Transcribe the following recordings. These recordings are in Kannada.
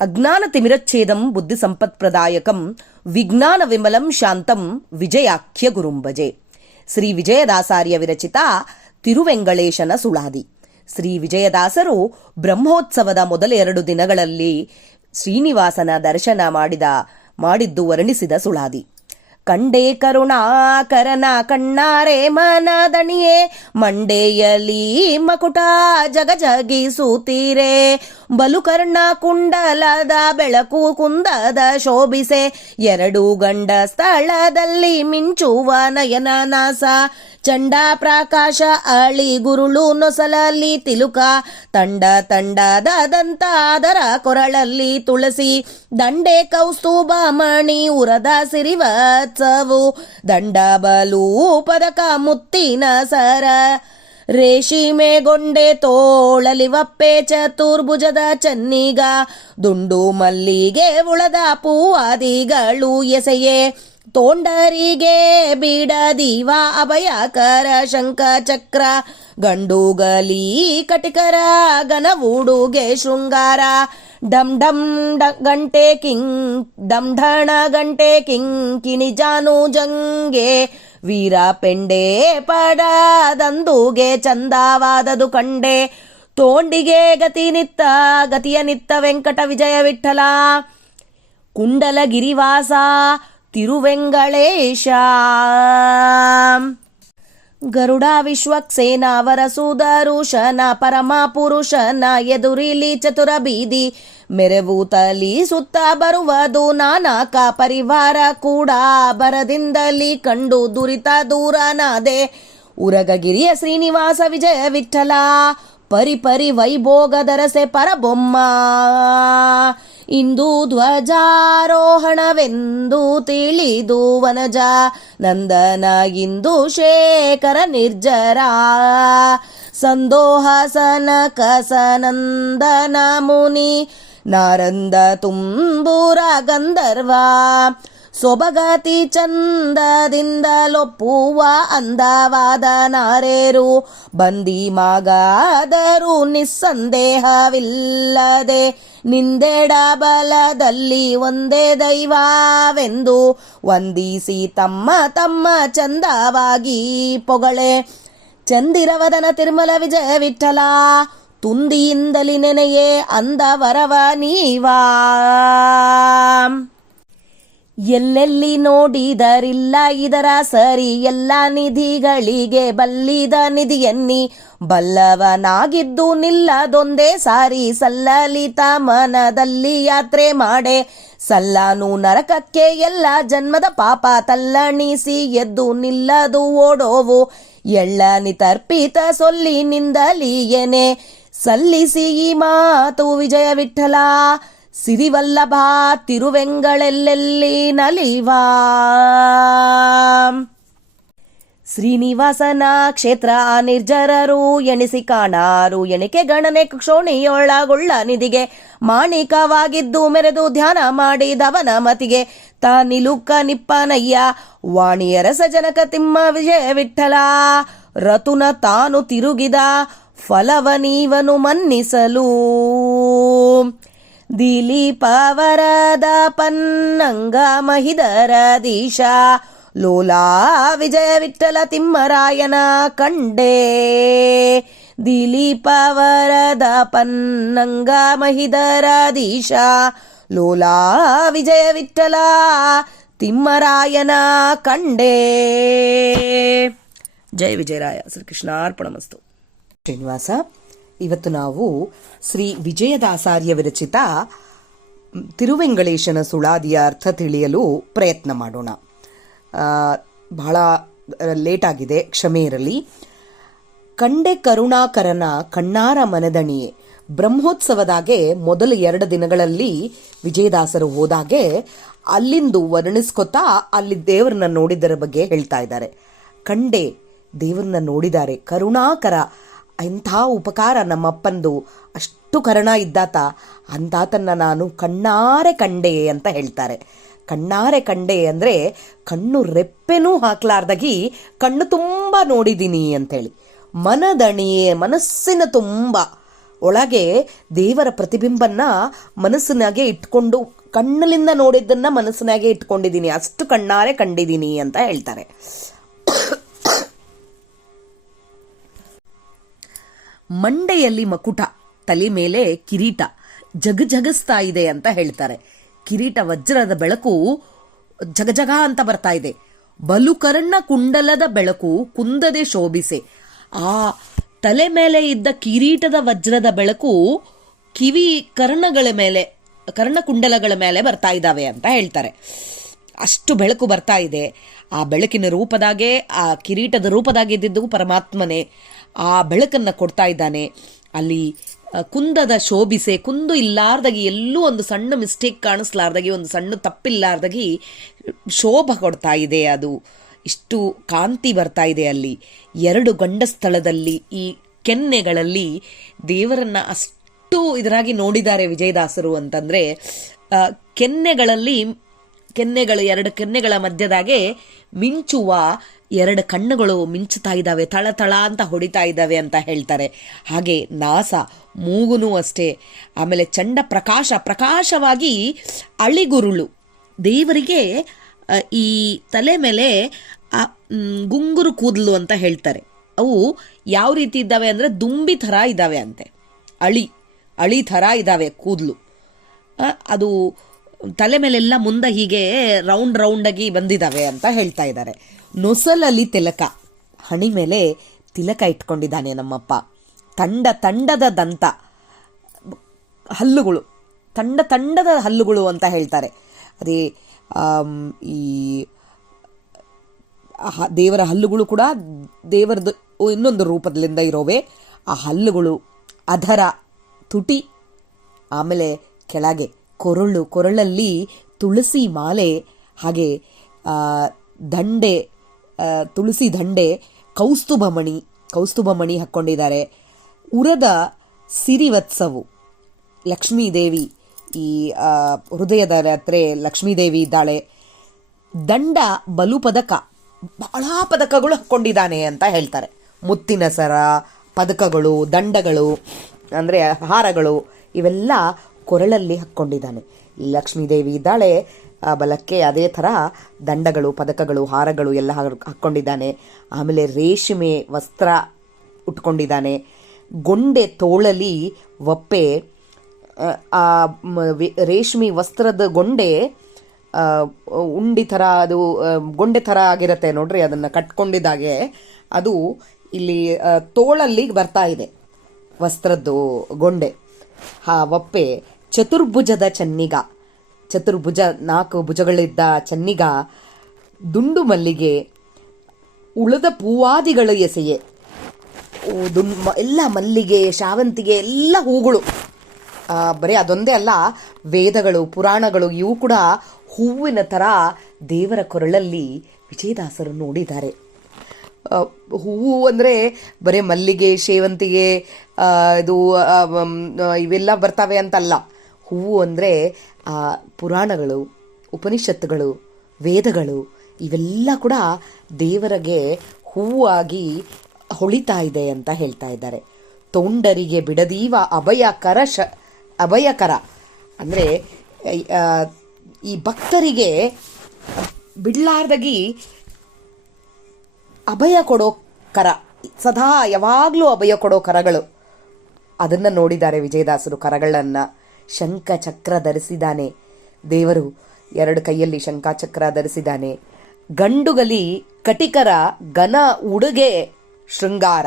అజ్ఞాన తిమిరచ్ఛేదం బుద్ధి సంపత్ప్రదాయకం విజ్ఞాన విమలం శాంతం ವಿಜಯಾಖ್ಯ ಗುರುಂಬಜೆ. ಶ್ರೀ ವಿಜಯದಾಸಾರ್ಯ ವಿರಚಿತ ತಿರುವೆಂಗಳೇಶನ ಸುಳಾದಿ. ಶ್ರೀ ವಿಜಯದಾಸರು ಬ್ರಹ್ಮೋತ್ಸವದ ಮೊದಲ 2 ದಿನಗಳಲ್ಲಿ ಶ್ರೀನಿವಾಸನ ದರ್ಶನ ಮಾಡಿದ್ದು ವರ್ಣಿಸಿದ ಸುಳಾದಿ. ಕಂಡೇ ಕರುಣಾಕರನ ಕಣ್ಣಾರೆ ಮನದಣಿಯೇ, ಮಂಡೆಯಲಿ ಮಕುಟ ಜಗಜಗಿಸುತ್ತೀರೆ, ಬಲುಕರ್ಣ ಕುಂಡಲದ ಬೆಳಕು ಕುಂದದ ಶೋಭಿಸೆ, 2 ಗಂಡ ಸ್ಥಳದಲ್ಲಿ ಮಿಂಚುವ ನಯನ ನಾಸ, ಚಂಡ ಪ್ರಕಾಶ ಅಳಿ ಗುರುಳು ನೊಸಲಲ್ಲಿ ತಿಲುಕ, ತಂಡದ ಅದರ ಕೊರಳಲ್ಲಿ ತುಳಸಿ, ದಂಡೆ ಕೌಸ್ತುಭ ಮಣಿ ಉರದ ಸಿರಿವತ್ಸವು, ದಂಡ ಬಲು ಪದಕ ಮುತ್ತಿನ ಸರ, ರೇಷಿಮೆ ಗೊಂಡೆ ತೋಳಲಿ ವಪ್ಪೆ ಚತುರ್ಭುಜದ ಚನ್ನಿಗ, ದುಂಡು ಮಲ್ಲಿಗೆ ಉಳದ ಪೂವಾದಿಗಳು ಎಸೆಯೇ, ತೋಂಡರಿಗೆ ಬೀಡದೀವ ಅಭಯಕರ ಶಂಖ ಚಕ್ರ, ಗಂಡುಗಲಿ ಕಟಿಕರ ಗನವುಡುಗೆ ಶೃಂಗಾರ, ಡಂ ಡಂ ಗಂಟೆ ಡಂ ಢಣ ಗಂಟೆ ಕಿಣಿ ಜಾನು ಜಂಗೆ, ವೀರ ಪೆಂಡೆ ಪಡದಂದುಗೆ ಚಂದವಾದದು ಕಂಡೆ, ತೋಂಡಿಗೆ ಗತಿಯ ನಿತ್ತ ವೆಂಕಟ ವಿಜಯ ವಿಠಲ, ಕುಂಡಲಗಿರಿವಾಸ ತಿರುವೆಂಗಳೇಶ. ಗರುಡ ವಿಶ್ವಕ್ಸೇನ ವರಸುದರುಶನ ಪರಮ ಪುರುಷನ ಎದುರಿಲಿ ಚತುರ ಬೀದಿ, ಮೆರವುತಲಿ ಸುತ್ತ ಬರುವುದು ನಾನಕ ಪರಿವಾರ ಕೂಡ, ಬರದಿಂದಲಿ ಕಂಡು ದುರಿತ ದೂರನಾದೆ, ಉರಗಗಿರಿಯ ಶ್ರೀನಿವಾಸ ವಿಜಯ ವಿಠಲ, ಪರಿಪರಿ ವೈಭೋಗದರಸೆ ಪರಬೊಮ್ಮ, ಇಂದು ಧ್ವಜಾರೋಹಣವೆಂದು ತಿಳಿದು ವನಜ ನಂದನ ಇಂದು ಶೇಖರ ನಿರ್ಜರ, ಸಂದೋಹ ಸನಕ ಸನಂದನ ಮುನಿ ನಾರಂದ ತುಂಬೂರ ಗಂಧರ್ವ, ಸೊಬಗತಿ ಚಂದದಿಂದಲೊಪ್ಪುವ ಅಂದವಾದ ನಾರೇರು, ಬಂದಿ ಮಗಾದರೂ ನಿಸ್ಸಂದೇಹವಿಲ್ಲದೆ, ನಿಂದೆಡ ಬಲದಲ್ಲಿ ಒಂದೇ ದೈವವೆಂದು ವಂದಿಸಿ ತಮ್ಮ ಚಂದವಾಗಿ ಪೊಗಳೆ, ಚಂದಿರವದನ ತಿರುಮಲ ವಿಜಯ ವಿಠಲ, ತುಂದಿಯಿಂದಲಿ ನೆನೆಯೇ ಅಂದವರವ ನೀವಾ, ಎಲ್ಲೆಲ್ಲಿ ನೋಡಿದರಿಲ್ಲ ಇದರ ಸರಿ, ಎಲ್ಲ ನಿಧಿಗಳಿಗೆ ಬಲ್ಲಿದ ನಿಧಿಯನ್ನಿ, ಬಲ್ಲವನಾಗಿದ್ದು ನಿಲ್ಲದೊಂದೇ ಸಾರಿ, ಸಲ್ಲಲಿತ ಮನದಲ್ಲಿ ಯಾತ್ರೆ ಮಾಡೆ, ಸಲ್ಲಾನು ನರಕಕ್ಕೆ ಎಲ್ಲ ಜನ್ಮದ ಪಾಪ ತಲ್ಲಣಿಸಿ ಎದ್ದು ನಿಲ್ಲದು ಓಡೋವು, ಎಳ್ಳನಿ ತರ್ಪಿತ ಸೊಲ್ಲಿನಿಂದಲಿಯೇನೆ ಸಲ್ಲಿಸಿ ಈ ಮಾತು ವಿಜಯ ವಿಠಲ, ಸಿರಿವಲ್ಲಭ ತಿರುವೆಂಗಳೆಲ್ಲೆಲ್ಲಿ ನಲಿವಾ. ಶ್ರೀನಿವಾಸನ ಕ್ಷೇತ್ರ ನಿರ್ಜರರು ಎಣಿಸಿ ಕಾಣಾರು, ಎಣಿಕೆ ಗಣನೆ ಕ್ಷೋಣಿಯೊಳಗೊಳ್ಳ ನಿಧಿಗೆ, ಮಾಣಿಕವಾಗಿದ್ದು ಮೆರೆದು ಧ್ಯಾನ ಮಾಡಿದವನ ಮತಿಗೆ, ತಾನಿಲುಕ್ಕ ನಿಪ್ಪನಯ್ಯ ವಾಣಿಯರಸ ಜನಕ ತಿಮ್ಮ ವಿಜಯ ವಿಠಲ, ರತುನ ತಾನು ತಿರುಗಿದ ಫಲವನೀವನು ಮನ್ನಿಸಲು, ದಿಲೀಪ ವರದ ಪನ್ನಂಗ ಮಹಿದರದೀಶ, ಲೋಲಾ ವಿಜಯ ವಿಠಲ ತಿಮ್ಮರಾಯನ ಕಂಡೇ, ದಿಲೀಪ ವರದ ಪನ್ನಂಗ ಮಹಿದರದೀಶ, ಲೋಲಾ ವಿಜಯ ವಿಠಲ ತಿಮ್ಮರಾಯನ ಕಂಡೇ. ಜಯ ವಿಜಯರಾಯ. ಶ್ರೀಕೃಷ್ಣಾರ್ಪಣಮಸ್ತು. ಶ್ರೀನಿವಾಸ, ಇವತ್ತು ನಾವು ಶ್ರೀ ವಿಜಯದಾಸಾರ್ಯ ವಿರಚಿತ ತಿರುವೆಂಗಳೇಶನ ಸುಳಾದಿಯ ಅರ್ಥ ತಿಳಿಯಲು ಪ್ರಯತ್ನ ಮಾಡೋಣ. ಬಹಳ ಲೇಟ್ ಆಗಿದೆ, ಕ್ಷಮೆ ಇರಲಿ. ಕಂಡೆ ಕರುಣಾಕರನ ಕಣ್ಣಾರ ಮನದಣಿಯೇ. ಬ್ರಹ್ಮೋತ್ಸವದಾಗೆ ಮೊದಲ 2 ದಿನಗಳಲ್ಲಿ ವಿಜಯದಾಸರು ಹೋದಾಗೆ ಅಲ್ಲಿಂದು ವರ್ಣಿಸ್ಕೊತಾ ಅಲ್ಲಿ ದೇವರನ್ನ ನೋಡಿದರ ಬಗ್ಗೆ ಹೇಳ್ತಾ ಇದ್ದಾರೆ. ಕಂಡೆ, ದೇವರನ್ನ ನೋಡಿದ್ದಾರೆ. ಕರುಣಾಕರ, ಇಂಥ ಉಪಕಾರ ನಮ್ಮಪ್ಪಂದು, ಅಷ್ಟು ಕರುಣ ಇದ್ದಾತ, ಅಂತಾತನ್ನ ನಾನು ಕಣ್ಣಾರೆ ಕಂಡೆ ಅಂತ ಹೇಳ್ತಾರೆ. ಕಣ್ಣಾರೆ ಕಂಡೆ ಅಂದರೆ ಕಣ್ಣು ರೆಪ್ಪೆನೂ ಹಾಕ್ಲಾರ್ದಾಗಿ ಕಣ್ಣು ತುಂಬ ನೋಡಿದ್ದೀನಿ ಅಂತೇಳಿ. ಮನದಣಿಯೇ, ಮನಸ್ಸಿನ ತುಂಬ ಒಳಗೆ ದೇವರ ಪ್ರತಿಬಿಂಬನ್ನ ಮನಸ್ಸಿನಾಗೆ ಇಟ್ಕೊಂಡು, ಕಣ್ಣಲ್ಲಿಂದ ನೋಡಿದ್ದನ್ನ ಮನಸ್ಸಿನಾಗೆ ಇಟ್ಕೊಂಡಿದ್ದೀನಿ, ಅಷ್ಟು ಕಣ್ಣಾರೆ ಕಂಡಿದ್ದೀನಿ ಅಂತ ಹೇಳ್ತಾರೆ. ಮಂಡೆಯಲ್ಲಿ ಮಕುಟ, ತಲೆ ಮೇಲೆ ಕಿರೀಟ ಜಗಜಗಿಸ್ತಾ ಇದೆ ಅಂತ ಹೇಳ್ತಾರೆ. ಕಿರೀಟ ವಜ್ರದ ಬೆಳಕು ಜಗಜಗ ಅಂತ ಬರ್ತಾ ಇದೆ. ಬಲುಕರ್ಣ ಕುಂಡಲದ ಬೆಳಕು ಕುಂದದೆ ಶೋಭಿಸೆ. ಆ ತಲೆ ಮೇಲೆ ಇದ್ದ ಕಿರೀಟದ ವಜ್ರದ ಬೆಳಕು ಕಿವಿ ಕರ್ಣಕುಂಡಲಗಳ ಮೇಲೆ ಬರ್ತಾ ಇದ್ದಾವೆ ಅಂತ ಹೇಳ್ತಾರೆ. ಅಷ್ಟು ಬೆಳಕು ಬರ್ತಾ ಇದೆ. ಆ ಬೆಳಕಿನ ರೂಪದಾಗೆ, ಆ ಕಿರೀಟದ ರೂಪದಾಗಿದ್ದು ಪರಮಾತ್ಮನೇ ಆ ಬೆಳಕನ್ನು ಕೊಡ್ತಾ ಇದ್ದಾನೆ. ಅಲ್ಲಿ ಕುಂದದ ಶೋಭಿಸೆ, ಕುಂದು ಇಲ್ಲಾರ್ದಾಗಿ, ಎಲ್ಲೂ ಒಂದು ಸಣ್ಣ ಮಿಸ್ಟೇಕ್ ಕಾಣಿಸ್ಲಾರ್ದಾಗಿ, ಒಂದು ಸಣ್ಣ ತಪ್ಪಿಲ್ಲಾರ್ದಾಗಿ ಶೋಭ ಕೊಡ್ತಾ ಇದೆ. ಅದು ಇಷ್ಟು ಕಾಂತಿ ಬರ್ತಾ ಇದೆ. ಅಲ್ಲಿ 2 ಗಂಡ ಸ್ಥಳದಲ್ಲಿ ಈ ಕೆನ್ನೆಗಳಲ್ಲಿ ದೇವರನ್ನ ಅಷ್ಟು ಇದರಾಗಿ ನೋಡಿದ್ದಾರೆ ವಿಜಯದಾಸರು ಅಂತಂದ್ರೆ, ಕೆನ್ನೆಗಳು 2 ಕೆನ್ನೆಗಳ ಮಧ್ಯದಾಗೆ ಮಿಂಚುವ 2 ಕಣ್ಣುಗಳು ಮಿಂಚುತ್ತಾ ಇದ್ದಾವೆ, ತಳ ತಳ ಅಂತ ಹೊಡಿತಾ ಇದ್ದಾವೆ ಅಂತ ಹೇಳ್ತಾರೆ. ಹಾಗೆ ನಾಸ, ಮೂಗುನೂ ಅಷ್ಟೇ. ಆಮೇಲೆ ಚಂಡ ಪ್ರಕಾಶವಾಗಿ ಅಳಿಗುರುಳು. ದೇವರಿಗೆ ಈ ತಲೆ ಮೇಲೆ ಗುಂಗುರು ಕೂದಲು ಅಂತ ಹೇಳ್ತಾರೆ. ಅವು ಯಾವ ರೀತಿ ಇದ್ದಾವೆ ಅಂದರೆ ದುಂಬಿ ಥರ ಇದ್ದಾವೆ ಅಂತೆ, ಅಳಿ ಥರ ಇದ್ದಾವೆ ಕೂದಲು. ಅದು ತಲೆ ಮೇಲೆಲ್ಲ ಮುಂದೆ ಹೀಗೆ ರೌಂಡ್ ಆಗಿ ಬಂದಿದ್ದಾವೆ ಅಂತ ಹೇಳ್ತಾ ಇದ್ದಾರೆ. ನೊಸಲಲ್ಲಿ ತಿಲಕ, ಹಣಿ ಮೇಲೆ ತಿಲಕ ಇಟ್ಕೊಂಡಿದ್ದಾನೆ ನಮ್ಮಪ್ಪ. ತಂಡದ ದಂತ, ಹಲ್ಲುಗಳು ತಂಡದ ಹಲ್ಲುಗಳು ಅಂತ ಹೇಳ್ತಾರೆ. ಅದೇ ಈ ದೇವರ ಹಲ್ಲುಗಳು ಕೂಡ ದೇವರದ್ದು ಇನ್ನೊಂದು ರೂಪದಿಂದ ಇರೋವೆ. ಆ ಹಲ್ಲುಗಳು, ಅಧರ, ತುಟಿ, ಆಮೇಲೆ ಕೆಳಗೆ ಕೊರಳಲ್ಲಿ ತುಳಸಿ ಮಾಲೆ, ಹಾಗೆ ದಂಡೆ, ತುಳಸಿ ದಂಡೆ, ಕೌಸ್ತುಭಮಣಿ ಹಾಕ್ಕೊಂಡಿದ್ದಾರೆ. ಉರದ ಸಿರಿವತ್ಸವು, ಲಕ್ಷ್ಮೀದೇವಿ, ಈ ಹೃದಯದ ಹತ್ರ ಲಕ್ಷ್ಮೀದೇವಿ ಇದ್ದಾಳೆ. ದಂಡ ಬಲು ಪದಕ, ಬಹಳ ಪದಕಗಳು ಹಾಕ್ಕೊಂಡಿದ್ದಾನೆ ಅಂತ ಹೇಳ್ತಾರೆ. ಮುತ್ತಿನ ಸರ, ಪದಕಗಳು, ದಂಡಗಳು ಅಂದರೆ ಹಾರಗಳು, ಇವೆಲ್ಲ ಕೊರಳಲ್ಲಿ ಹಾಕ್ಕೊಂಡಿದ್ದಾನೆ. ಲಕ್ಷ್ಮೀದೇವಿ ಇದ್ದಾಳೆ ಬಲಕ್ಕೆ, ಅದೇ ಥರ ದಂಡಗಳು, ಪದಕಗಳು, ಹಾರಗಳು ಎಲ್ಲ ಹಾಕ್ಕೊಂಡಿದ್ದಾನೆ. ಆಮೇಲೆ ರೇಷ್ಮೆ ವಸ್ತ್ರ ಉಟ್ಕೊಂಡಿದ್ದಾನೆ. ಗೊಂಡೆ ತೋಳಲಿ ಒಪ್ಪೆ, ಆ ರೇಷ್ಮೆ ವಸ್ತ್ರದ ಗೊಂಡೆ ಉಂಡಿ ಥರ, ಅದು ಗೊಂಡೆ ಥರ ಆಗಿರುತ್ತೆ ನೋಡ್ರಿ, ಅದನ್ನು ಕಟ್ಕೊಂಡಿದ್ದಾಗೆ ಅದು ಇಲ್ಲಿ ತೋಳಲ್ಲಿ ಬರ್ತಾ ಇದೆ ವಸ್ತ್ರದ್ದು ಗೊಂಡೆ. ಒಪ್ಪೆ ಚತುರ್ಭುಜದ ಚನ್ನಿಗ, 4 ಭುಜಗಳಿದ್ದ ಚನ್ನಿಗ. ದುಂಡು ಮಲ್ಲಿಗೆ, ಉಳಿದ ಪೂವಾದಿಗಳ ಎಸೆಯೇ, ಎಲ್ಲ ಮಲ್ಲಿಗೆ, ಶಾವಂತಿಗೆ, ಎಲ್ಲ ಹೂಗಳು. ಬರೀ ಅದೊಂದೇ ಅಲ್ಲ, ವೇದಗಳು, ಪುರಾಣಗಳು ಇವು ಕೂಡ ಹೂವಿನ ಥರ ದೇವರ ಕೊರಳಲ್ಲಿ ವಿಜಯದಾಸರು ನೋಡಿದ್ದಾರೆ. ಹೂವು ಅಂದರೆ ಬರೀ ಮಲ್ಲಿಗೆ, ಸೇವಂತಿಗೆ, ಇದು ಇವೆಲ್ಲ ಬರ್ತವೆ ಅಂತಲ್ಲ. ಹೂವು ಅಂದರೆ ಪುರಾಣಗಳು, ಉಪನಿಷತ್ತುಗಳು, ವೇದಗಳು ಇವೆಲ್ಲ ಕೂಡ ದೇವರಿಗೆ ಹೂವಾಗಿ ಹೊಳಿತಾ ಇದೆ ಅಂತ ಹೇಳ್ತಾ ಇದ್ದಾರೆ. ತೊಂಡರಿಗೆ ಬಿಡದೀವ ಅಭಯಕರ ಅಂದರೆ ಈ ಭಕ್ತರಿಗೆ ಬಿಡ್ಲಾರ್ದಾಗಿ ಅಭಯ ಕೊಡೋ ಕರ, ಸದಾ ಯಾವಾಗಲೂ ಅಭಯ ಕೊಡೋ ಕರಗಳು, ಅದನ್ನು ನೋಡಿದ್ದಾರೆ ವಿಜಯದಾಸರು. ಕರಗಳನ್ನು ಶಂಖ ಚಕ್ರ ಧರಿಸಿದ್ದಾನೆ ದೇವರು, 2 ಕೈಯಲ್ಲಿ ಶಂಖ ಚಕ್ರ ಧರಿಸಿದ್ದಾನೆ. ಗಂಡುಗಲಿ ಕಟಿಕರ ಘನ ಉಡುಗೆ ಶೃಂಗಾರ.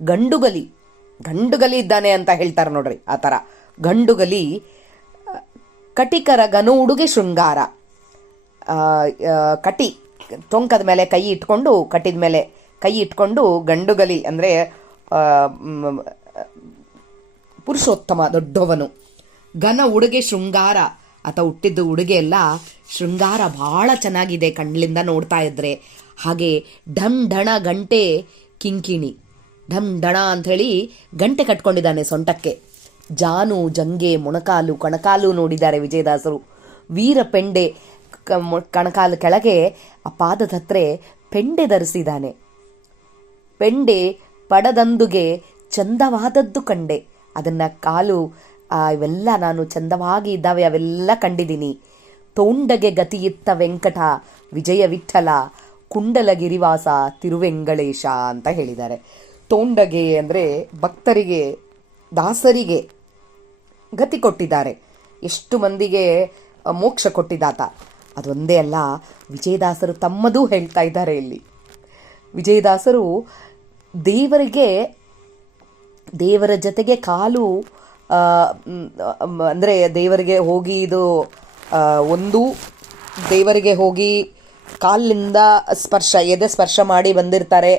ಗಂಡುಗಲಿ ಇದ್ದಾನೆ ಅಂತ ಹೇಳ್ತಾರೆ ನೋಡ್ರಿ, ಆ ಥರ ಗಂಡುಗಲಿ ಕಟಿಕರ ಘನ ಉಡುಗೆ ಶೃಂಗಾರ. ಕಟಿ ಟೊಂಕದ ಮೇಲೆ ಕೈ ಇಟ್ಕೊಂಡು, ಕಟ್ಟಿದ ಮೇಲೆ ಕೈ ಇಟ್ಕೊಂಡು, ಗಂಡುಗಲಿ ಅಂದರೆ ಪುರುಷೋತ್ತಮ, ದೊಡ್ಡವನು. ಘನ ಉಡುಗೆ ಶೃಂಗಾರ, ಆತ ಹುಟ್ಟಿದ್ದು ಉಡುಗೆ ಎಲ್ಲ ಶೃಂಗಾರ ಭಾಳ ಚೆನ್ನಾಗಿದೆ ಕಣ್ಣಿಂದ ನೋಡ್ತಾ ಇದ್ರೆ. ಹಾಗೆ ಢಮ್ ಢಣ ಗಂಟೆ ಕಿಂಕಿಣಿ, ಢಮ್ ಢಣ ಅಂಥೇಳಿ ಗಂಟೆ ಕಟ್ಕೊಂಡಿದ್ದಾನೆ ಸೊಂಟಕ್ಕೆ. ಜಾನು ಜಂಗೆ ಮೊಣಕಾಲು ಕಣಕಾಲು ನೋಡಿದ್ದಾರೆ ವಿಜಯದಾಸರು. ವೀರ ಪೆಂಡೆ, ಕಣಕಾಲು ಕೆಳಗೆ ಆ ಪಾದದ ಹತ್ರ ಪೆಂಡೆ ಧರಿಸಿದ್ದಾನೆ. ಪೆಂಡೆ ಪಡದಂದುಗೆ ಚಂದವಾದದ್ದು ಕಂಡೆ. ಅದನ್ನು ಕಾಲು ಇವೆಲ್ಲ ನಾನು ಚಂದವಾಗಿ ಇದ್ದಾವೆ, ಅವೆಲ್ಲ ಕಂಡಿದ್ದೀನಿ. ತೋಂಡಗೆ ಗತಿಯಿತ್ತ ವೆಂಕಟ ವಿಜಯ ವಿಠಲ ಕುಂಡಲಗಿರಿವಾಸ ತಿರುವೆಂಗಳೇಶ ಅಂತ ಹೇಳಿದ್ದಾರೆ. ತೋಂಡಗೆ ಅಂದರೆ ಭಕ್ತರಿಗೆ, ದಾಸರಿಗೆ ಗತಿ ಕೊಟ್ಟಿದ್ದಾರೆ. ಎಷ್ಟು ಮಂದಿಗೆ ಮೋಕ್ಷ ಕೊಟ್ಟಿದ್ದಾತ. ಅದೊಂದೇ ಅಲ್ಲ, ವಿಜಯದಾಸರು ತಮ್ಮದೂ ಹೇಳ್ತಾ ಇದ್ದಾರೆ ಇಲ್ಲಿ. ವಿಜಯದಾಸರು ದೇವರ ಜೊತೆಗೆ ಕಾಲು ಅಂದರೆ ದೇವರಿಗೆ ಹೋಗಿ ಒಂದು ದೇವರಿಗೆ ಹೋಗಿ ಕಾಲಿನಿಂದ ಎದೆ ಸ್ಪರ್ಶ ಮಾಡಿ ಬಂದಿರ್ತಾರೆ,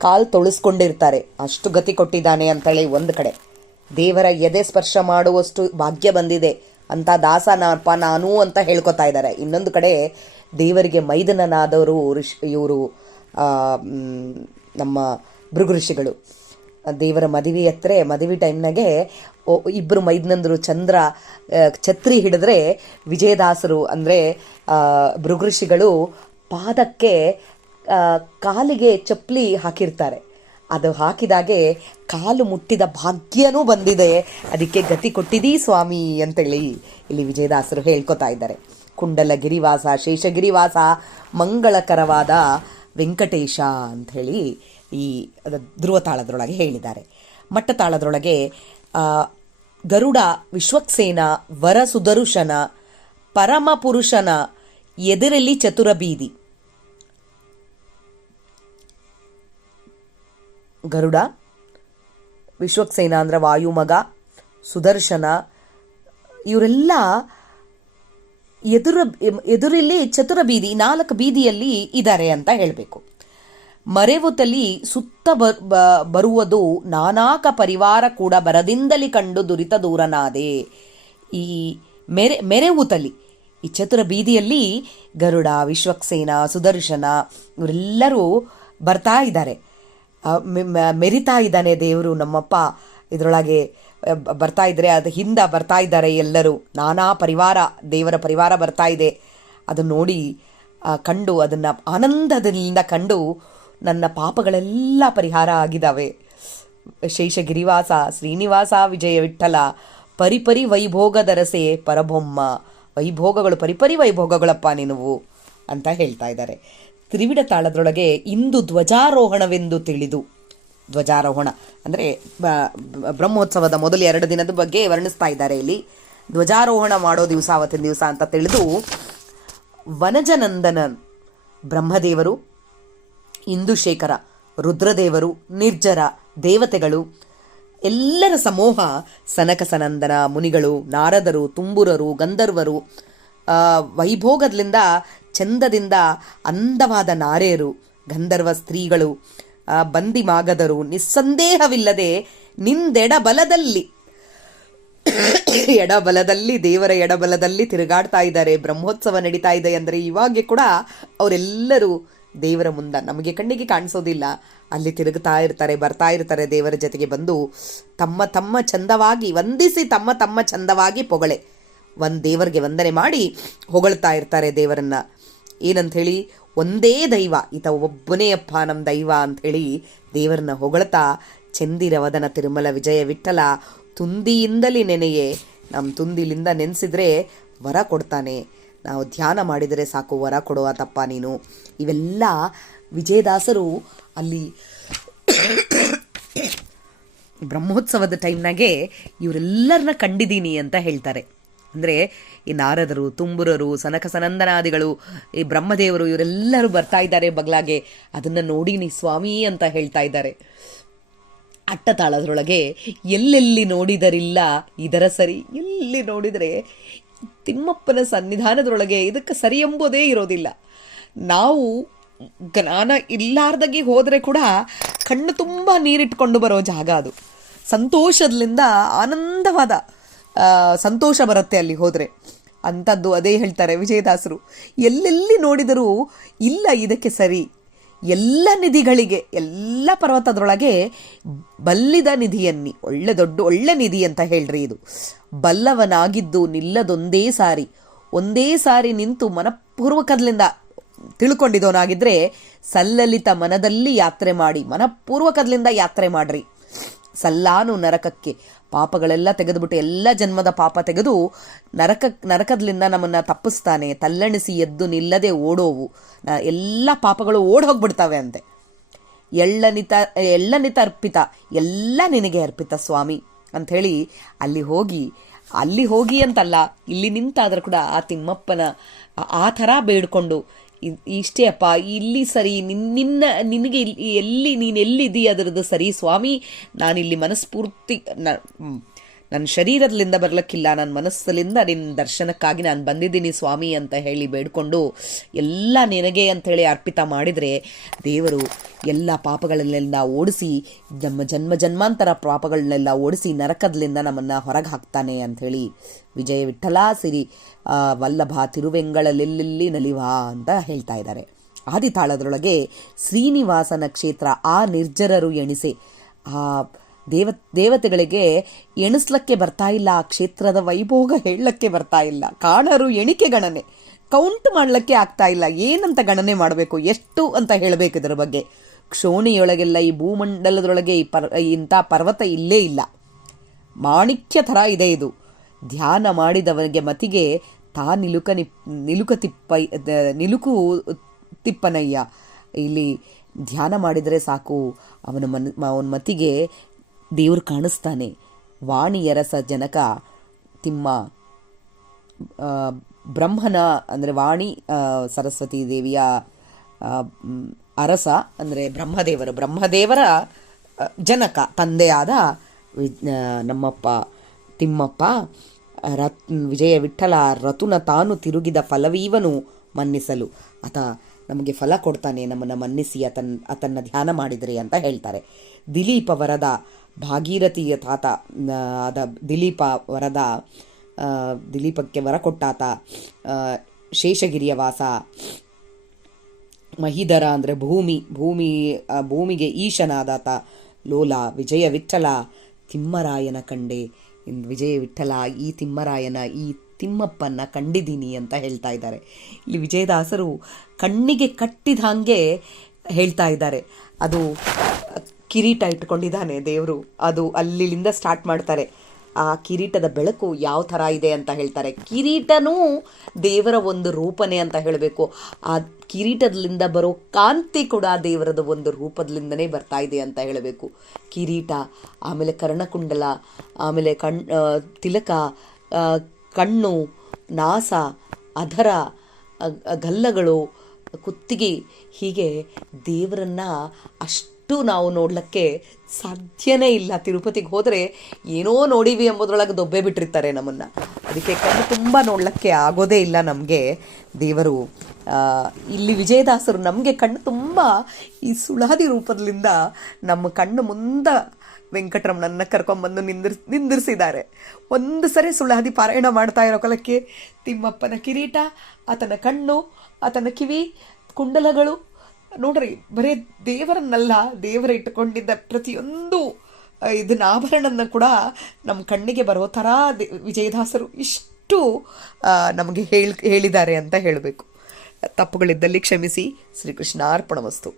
ಕಾಲು ತೊಳಸ್ಕೊಂಡಿರ್ತಾರೆ. ಅಷ್ಟು ಗತಿ ಕೊಟ್ಟಿದ್ದಾನೆ ಅಂತೇಳಿ ಒಂದು ಕಡೆ, ದೇವರ ಎದೆ ಸ್ಪರ್ಶ ಮಾಡುವಷ್ಟು ಭಾಗ್ಯ ಬಂದಿದೆ ಅಂತ ದಾಸನಪ್ಪ ನಾನು ಅಂತ ಹೇಳ್ಕೊತಾ ಇದ್ದಾರೆ. ಇನ್ನೊಂದು ಕಡೆ ದೇವರಿಗೆ ಮೈದನನಾದವರು ಇವರು ನಮ್ಮ ಭೃಗು ಋಷಿಗಳು. ದೇವರ ಮದುವೆ ಟೈಮ್ನಾಗೆ ಇಬ್ಬರು ಮೈದನಂದರು ಛತ್ರಿ ಹಿಡಿದ್ರೆ ವಿಜಯದಾಸರು ಅಂದರೆ ಭೃಗು ಋಷಿಗಳು ಪಾದಕ್ಕೆ ಕಾಲಿಗೆ ಚಪ್ಪಲಿ ಹಾಕಿರ್ತಾರೆ. ಅದು ಹಾಕಿದಾಗೆ ಕಾಲು ಮುಟ್ಟಿದ ಭಾಗ್ಯನೂ ಬಂದಿದೆ, ಅದಕ್ಕೆ ಗತಿ ಕೊಟ್ಟಿದ್ದೀ ಸ್ವಾಮಿ ಅಂತೇಳಿ ಇಲ್ಲಿ ವಿಜಯದಾಸರು ಹೇಳ್ಕೊತಾ ಇದ್ದಾರೆ. ಕುಂಡಲಗಿರಿವಾಸ, ಶೇಷಗಿರಿವಾಸ, ಮಂಗಳಕರವಾದ ವೆಂಕಟೇಶ ಅಂಥೇಳಿ ಈ ಧ್ರುವ ತಾಳದೊಳಗೆ ಹೇಳಿದ್ದಾರೆ. ಮಟ್ಟ ತಾಳದೊಳಗೆ ಗರುಡ, ವಿಶ್ವಕ್ಸೇನ, ವರ ಸುದರುಶನ, ಪರಮ ಪುರುಷನ ಎದುರಲ್ಲಿ ಚತುರ ಬೀದಿ. ಗರುಡ, ವಿಶ್ವಕ್ಸೇನ ಅಂದ್ರೆ ವಾಯುಮಗ, ಸುದರ್ಶನ, ಇವರೆಲ್ಲ ಎದುರಲ್ಲಿ ಚತುರ ಬೀದಿ, 4 ಬೀದಿಯಲ್ಲಿ ಇದ್ದಾರೆ ಅಂತ ಹೇಳಬೇಕು. ಮರೆವುತಲಿ ಸುತ್ತ ಬರುವುದು ನಾನಾಕ ಪರಿವಾರ ಕೂಡ ಬರದಿಂದಲಿ ಕಂಡು ದುರಿತ ದೂರನಾದೆ. ಈ ಮೆರೆವುತಲಿ ಈ ಚತುರ ಬೀದಿಯಲ್ಲಿ ಗರುಡ, ವಿಶ್ವಕ್ಸೇನ, ಸುದರ್ಶನ ಇವರೆಲ್ಲರೂ ಬರ್ತಾ ಇದ್ದಾರೆ. ಮೆರಿತಾ ಇದ್ದಾನೆ ದೇವರು, ನಮ್ಮಪ್ಪ ಇದರೊಳಗೆ ಬರ್ತಾ ಇದ್ರೆ ಅದು ಹಿಂದೆ ಬರ್ತಾ ಇದ್ದಾರೆ ಎಲ್ಲರೂ, ನಾನಾ ಪರಿವಾರ, ದೇವರ ಪರಿವಾರ ಬರ್ತಾ ಇದೆ. ಅದನ್ನು ನೋಡಿ ಕಂಡು, ಅದನ್ನು ಆನಂದದಿಂದ ಕಂಡು ನನ್ನ ಪಾಪಗಳೆಲ್ಲ ಪರಿಹಾರ ಆಗಿದ್ದಾವೆ. ಶೇಷಗಿರಿವಾಸ, ಶ್ರೀನಿವಾಸ, ವಿಜಯ ವಿಠಲ, ಪರಿಪರಿ ವೈಭೋಗದರಸೆ ಪರಬೊಮ್ಮ. ವೈಭೋಗಗಳು, ಪರಿಪರಿ ವೈಭೋಗಗಳಪ್ಪ ನಿನವು ಅಂತ ಹೇಳ್ತಾ ಇದ್ದಾರೆ. ತ್ರಿವಿಡ ತಾಳದೊಳಗೆ ಇಂದು ಧ್ವಜಾರೋಹಣವೆಂದು ತಿಳಿದು, ಧ್ವಜಾರೋಹಣ ಅಂದರೆ ಬ್ರಹ್ಮೋತ್ಸವದ ಮೊದಲು 2 ದಿನದ ಬಗ್ಗೆ ವರ್ಣಿಸ್ತಾ ಇದ್ದಾರೆ ಇಲ್ಲಿ. ಧ್ವಜಾರೋಹಣ ಮಾಡೋ ದಿವಸ ಅವತ್ತಿನ ದಿವಸ ಅಂತ ತಿಳಿದು, ವನಜನಂದನ ಬ್ರಹ್ಮದೇವರು, ಇಂದುಶೇಖರ, ರುದ್ರದೇವರು, ನಿರ್ಜರ, ದೇವತೆಗಳು ಎಲ್ಲರ ಸಮೂಹ, ಸನಕ ಸನಂದನ ಮುನಿಗಳು, ನಾರದರು, ತುಂಬುರರು, ಗಂಧರ್ವರು, ವೈಭೋಗದಿಂದ ಚಂದದಿಂದ ಅಂದವಾದ ನಾರೆಯರು, ಗಂಧರ್ವ ಸ್ತ್ರೀಗಳು, ಬಂದಿ ಮಾಗದರು ನಿಸ್ಸಂದೇಹವಿಲ್ಲದೆ ನಿಂದೆಡಬಲದಲ್ಲಿ ದೇವರ ಎಡಬಲದಲ್ಲಿ ತಿರುಗಾಡ್ತಾ ಇದ್ದಾರೆ. ಬ್ರಹ್ಮೋತ್ಸವ ನಡೀತಾ ಇದೆ ಅಂದರೆ ಇವಾಗೆ ಕೂಡ ಅವರೆಲ್ಲರೂ ದೇವರ ಮುಂದೆ, ನಮಗೆ ಕಣ್ಣಿಗೆ ಕಾಣಿಸೋದಿಲ್ಲ, ಅಲ್ಲಿ ತಿರುಗುತ್ತಾ ಇರ್ತಾರೆ, ಬರ್ತಾ ಇರ್ತಾರೆ. ದೇವರ ಜೊತೆಗೆ ಬಂದು ತಮ್ಮ ಚಂದವಾಗಿ ವಂದಿಸಿ, ತಮ್ಮ ಚಂದವಾಗಿ ಪೊಗಳೆ ದೇವರಿಗೆ ವಂದನೆ ಮಾಡಿ ಹೊಗಳ್ತಾ ಇರ್ತಾರೆ ದೇವರನ್ನ. ಏನಂಥೇಳಿ, ಒಂದೇ ದೈವ, ಈತ ಒಬ್ಬನೇ ಅಪ್ಪ ನಮ್ಮ ದೈವ ಅಂಥೇಳಿ ದೇವರನ್ನ ಹೊಗಳ್ತಾ, ಚಂದಿರವದನ ತಿರುಮಲ ವಿಜಯ ವಿಠಲ ತುಂದಿಯಿಂದಲೇ ನೆನೆಯೇ, ನಮ್ಮ ತುಂದಿಲಿಂದ ನೆನೆಸಿದ್ರೆ ವರ ಕೊಡ್ತಾನೆ, ನಾವು ಧ್ಯಾನ ಮಾಡಿದರೆ ಸಾಕು ವರ ಕೊಡುವ ತಪ್ಪ ನೀನು. ಇವೆಲ್ಲ ವಿಜಯದಾಸರು ಅಲ್ಲಿ ಬ್ರಹ್ಮೋತ್ಸವದ ಟೈಮ್ನಾಗೆ ಇವರೆಲ್ಲರನ್ನ ಕಂಡಿದ್ದೀನಿ ಅಂತ ಹೇಳ್ತಾರೆ. ಅಂದರೆ ಈ ನಾರದರು, ತುಂಬುರರು, ಸನಕ ಸನಂದನಾದಿಗಳು, ಈ ಬ್ರಹ್ಮದೇವರು ಇವರೆಲ್ಲರೂ ಬರ್ತಾ ಇದ್ದಾರೆ ಬಗ್ಲಾಗೆ, ಅದನ್ನು ನೋಡೀನಿ ಸ್ವಾಮಿ ಅಂತ ಹೇಳ್ತಾ ಇದ್ದಾರೆ. ಅಟ್ಟತಾಳದ್ರೊಳಗೆ ಎಲ್ಲೆಲ್ಲಿ ನೋಡಿದರಿಲ್ಲ ಇದರ ಸರಿ, ಎಲ್ಲಿ ನೋಡಿದರೆ ತಿಮ್ಮಪ್ಪನ ಸನ್ನಿಧಾನದೊಳಗೆ ಇದಕ್ಕೆ ಸರಿ ಎಂಬುದೇ ಇರೋದಿಲ್ಲ. ನಾವು ಜ್ಞಾನ ಇಲ್ಲಾರ್ದಾಗಿ ಹೋದರೆ ಕೂಡ ಕಣ್ಣು ತುಂಬ ನೀರಿಟ್ಕೊಂಡು ಬರೋ ಜಾಗ ಅದು. ಸಂತೋಷದಿಂದ ಆನಂದವಾದ ಸಂತೋಷ ಬರುತ್ತೆ ಅಲ್ಲಿ ಹೋದರೆ ಅಂಥದ್ದು. ಅದೇ ಹೇಳ್ತಾರೆ ವಿಜಯದಾಸರು, ಎಲ್ಲೆಲ್ಲಿ ನೋಡಿದರೂ ಇಲ್ಲ ಇದಕ್ಕೆ ಸರಿ. ಎಲ್ಲ ನಿಧಿಗಳಿಗೆ, ಎಲ್ಲ ಪರ್ವತದೊಳಗೆ ಬಲ್ಲಿದ ನಿಧಿಯನ್ನಿ, ಒಳ್ಳೆ ನಿಧಿ ಅಂತ ಹೇಳ್ರಿ ಇದು. ಬಲ್ಲವನಾಗಿದ್ದು ನಿಲ್ಲದೊಂದೇ ಸಾರಿ, ಒಂದೇ ಸಾರಿ ನಿಂತು ಮನಪೂರ್ವಕದಿಂದ ತಿಳ್ಕೊಂಡಿದ್ದವನಾಗಿದ್ರೆ ಸಲ್ಲಲಿತ ಮನದಲ್ಲಿ ಯಾತ್ರೆ ಮಾಡಿ, ಮನಪೂರ್ವಕದಿಂದ ಯಾತ್ರೆ ಮಾಡ್ರಿ. ಸಲ್ಲಾನು ನರಕಕ್ಕೆ ಪಾಪಗಳೆಲ್ಲ ತೆಗೆದುಬಿಟ್ಟು ಎಲ್ಲ ಜನ್ಮದ ಪಾಪ ತೆಗೆದು ನರಕದಲ್ಲಿಂದ ನಮ್ಮನ್ನು ತಪ್ಪಿಸ್ತಾನೆ. ತಲ್ಲಣಿಸಿ ಎದ್ದು ನಿಲ್ಲದೆ ಓಡೋವು, ಎಲ್ಲ ಪಾಪಗಳು ಓಡ್ ಹೋಗ್ಬಿಡ್ತಾವೆ ಅಂತೆ. ಎಳ್ಳನಿತ ಅರ್ಪಿತ, ಎಲ್ಲ ನಿನಗೆ ಅರ್ಪಿತ ಸ್ವಾಮಿ ಅಂಥೇಳಿ ಅಲ್ಲಿ ಹೋಗಿ ಅಂತಲ್ಲ, ಇಲ್ಲಿ ನಿಂತಾದರೂ ಕೂಡ ಆ ತಿಮ್ಮಪ್ಪನ ಆ ಥರ ಬೇಡ್ಕೊಂಡು, ಇಷ್ಟೇ ಅಪ್ಪ, ಇಲ್ಲಿ ಸರಿ, ನಿನಗೆ ನೀನೆಲ್ಲಿದ್ದೀಯ ಅದರದ್ದು ಸರಿ ಸ್ವಾಮಿ, ನಾನಿಲ್ಲಿ ಮನಸ್ಫೂರ್ತಿ ನನ್ನ ಶರೀರದಲ್ಲಿಂದ ಬರ್ಲಿಕ್ಕಿಲ್ಲ, ನನ್ನ ಮನಸ್ಸಲ್ಲಿಂದ ನಿನ್ನ ದರ್ಶನಕ್ಕಾಗಿ ನಾನು ಬಂದಿದ್ದೀನಿ ಸ್ವಾಮಿ ಅಂತ ಹೇಳಿ ಬೇಡ್ಕೊಂಡು ಎಲ್ಲ ನಿನಗೆ ಅಂಥೇಳಿ ಅರ್ಪಿತ ಮಾಡಿದರೆ ದೇವರು ಎಲ್ಲ ಪಾಪಗಳನ್ನೆಲ್ಲ ಓಡಿಸಿ, ನಮ್ಮ ಜನ್ಮಾಂತರ ಪಾಪಗಳನ್ನೆಲ್ಲ ಓಡಿಸಿ ನರಕದಲ್ಲಿಂದ ನಮ್ಮನ್ನು ಹೊರಗೆ ಹಾಕ್ತಾನೆ ಅಂಥೇಳಿ ವಿಜಯ ವಿಠಲ ಸಿರಿ ವಲ್ಲಭ ತಿರುವೆಂಗಳಲ್ಲೆಲ್ಲಿ ನಲಿವಾ ಅಂತ ಹೇಳ್ತಾ ಇದ್ದಾರೆ. ಆದಿತಾಳದರೊಳಗೆ ಶ್ರೀನಿವಾಸನ ಕ್ಷೇತ್ರ ಆ ನಿರ್ಜರರು ಎಣಿಸೆ, ಆ ದೇವತೆಗಳಿಗೆ ಎಣಿಸ್ಲಕ್ಕೆ ಬರ್ತಾ ಇಲ್ಲ, ಆ ಕ್ಷೇತ್ರದ ವೈಭೋಗ ಹೇಳಕ್ಕೆ ಬರ್ತಾ ಇಲ್ಲ, ಕಾಣರು ಎಣಿಕೆ ಗಣನೆ ಕೌಂಟ್ ಮಾಡ್ಲಿಕ್ಕೆ ಆಗ್ತಾ ಇಲ್ಲ. ಏನಂತ ಗಣನೆ ಮಾಡಬೇಕು, ಎಷ್ಟು ಅಂತ ಹೇಳಬೇಕು ಇದರ ಬಗ್ಗೆ. ಕ್ಷೋಣಿಯೊಳಗೆಲ್ಲ ಈ ಭೂಮಂಡಲದೊಳಗೆ ಇಂಥ ಪರ್ವತ ಇಲ್ಲೇ ಇಲ್ಲ, ಮಾಣಿಕ್ಯ ಥರ ಇದೆ ಇದು. ಧ್ಯಾನ ಮಾಡಿದವನಿಗೆ ಮತಿಗೆ ತಾ ನಿಲುಕು ತಿಪ್ಪನಯ್ಯ. ಇಲ್ಲಿ ಧ್ಯಾನ ಮಾಡಿದರೆ ಸಾಕು, ಅವನ ಮತಿಗೆ ದೇವರು ಕಾಣಿಸ್ತಾನೆ. ವಾಣಿಯರಸ ಜನಕ ತಿಮ್ಮ, ಬ್ರಹ್ಮನ ಅಂದರೆ ವಾಣಿ ಸರಸ್ವತಿ ದೇವಿಯ ಅರಸ ಅಂದರೆ ಬ್ರಹ್ಮದೇವರ ಜನಕ ತಂದೆಯಾದ ನಮ್ಮಪ್ಪ ತಿಮ್ಮಪ್ಪ ವಿಜಯ ವಿಠಲ ರತುನ ತಾನು ತಿರುಗಿದ ಫಲವೀವನು ಮನ್ನಿಸಲು, ಆತ ನಮಗೆ ಫಲ ಕೊಡ್ತಾನೆ ನಮ್ಮನ್ನು ಮನ್ನಿಸಿ ಆತನ್ನ ಧ್ಯಾನ ಮಾಡಿದರೆ ಅಂತ ಹೇಳ್ತಾರೆ. ದಿಲೀಪ ವರದ ಭಾಗೀರಥಿಯ ತಾತ ಆದ ದಿಲೀಪ ವರದ, ದಿಲೀಪಕ್ಕೆ ವರ ಕೊಟ್ಟಾತ. ಶೇಷಗಿರಿಯ ವಾಸ, ಮಹಿಧರ ಅಂದರೆ ಭೂಮಿಗೆ ಈಶನಾದಾತ. ಲೋಲ ವಿಜಯ ವಿಠಲ ತಿಮ್ಮರಾಯನ ಕಂಡೆ. ವಿಜಯ ವಿಠಲ ಈ ತಿಮ್ಮರಾಯನ, ಈ ತಿಮ್ಮಪ್ಪನ್ನ ಕಂಡಿದ್ದೀನಿ ಅಂತ ಹೇಳ್ತಾ ಇದ್ದಾರೆ. ಇಲ್ಲಿ ವಿಜಯದಾಸರು ಕಣ್ಣಿಗೆ ಕಟ್ಟಿದ ಹಾಗೆ ಹೇಳ್ತಾ ಇದ್ದಾರೆ. ಅದು ಕಿರೀಟ ಇಟ್ಕೊಂಡಿದ್ದಾನೆ ದೇವರು, ಅದು ಅಲ್ಲಿಂದ ಸ್ಟಾರ್ಟ್ ಮಾಡ್ತಾರೆ. ಆ ಕಿರೀಟದ ಬೆಳಕು ಯಾವ ಥರ ಇದೆ ಅಂತ ಹೇಳ್ತಾರೆ. ಕಿರೀಟನೂ ದೇವರ ಒಂದು ರೂಪನೇ ಅಂತ ಹೇಳಬೇಕು. ಆ ಕಿರೀಟದಿಂದ ಬರೋ ಕಾಂತಿ ಕೂಡ ದೇವರದ ಒಂದು ರೂಪದಿಂದನೇ ಬರ್ತಾ ಇದೆ ಅಂತ ಹೇಳಬೇಕು. ಕಿರೀಟ, ಆಮೇಲೆ ಕರ್ಣಕುಂಡಲ, ಆಮೇಲೆ ತಿಲಕ, ಕಣ್ಣು, ನಾಸ, ಅಧರ, ಗಲ್ಲಗಳು, ಕುತ್ತಿಗೆ, ಹೀಗೆ ದೇವರನ್ನ ಅಷ್ಟು ನಾವು ನೋಡ್ಲಿಕ್ಕೆ ಸಾಧ್ಯನೇ ಇಲ್ಲ. ತಿರುಪತಿಗೆ ಹೋದರೆ ಏನೋ ನೋಡಿವಿ ಎಂಬುದ್ರೊಳಗೆ ದೊಬ್ಬೆ ಬಿಟ್ಟಿರ್ತಾರೆ ನಮ್ಮನ್ನು. ಅದಕ್ಕೆ ಕಣ್ಣು ತುಂಬ ನೋಡ್ಲಿಕ್ಕೆ ಆಗೋದೇ ಇಲ್ಲ ನಮಗೆ ದೇವರು. ಇಲ್ಲಿ ವಿಜಯದಾಸರು ನಮಗೆ ಕಣ್ಣು ತುಂಬ ಈ ಸುಳಾದಿ ರೂಪದಿಂದ ನಮ್ಮ ಕಣ್ಣು ಮುಂದೆ ವೆಂಕಟರಮಣನ್ನ ಕರ್ಕೊಂಡ್ಬಂದು ನಿಂದಿರಿಸಿದ್ದಾರೆ. ಒಂದು ಸರಿ ಸುಳಾದಿ ಪಾರಾಯಣ ಮಾಡ್ತಾ ಇರೋ ಕಾಲಕ್ಕೆ ತಿಮ್ಮಪ್ಪನ ಕಿರೀಟ, ಆತನ ಕಣ್ಣು, ಆತನ ಕಿವಿ, ಕುಂಡಲಗಳು ನೋಡ್ರಿ, ಬರೀ ದೇವರನ್ನೆಲ್ಲ, ದೇವರ ಇಟ್ಟುಕೊಂಡಿದ್ದ ಪ್ರತಿಯೊಂದು ಇದನ್ನ ಆಭರಣನ ಕೂಡ ನಮ್ಮ ಕಣ್ಣಿಗೆ ಬರೋ ಥರ ವಿಜಯದಾಸರು ಇಷ್ಟು ನಮಗೆ ಹೇಳಿದ್ದಾರೆ ಅಂತ ಹೇಳಬೇಕು. ತಪ್ಪುಗಳಿದ್ದಲ್ಲಿ ಕ್ಷಮಿಸಿ. ಶ್ರೀಕೃಷ್ಣ ಅರ್ಪಣಮಸ್ತು.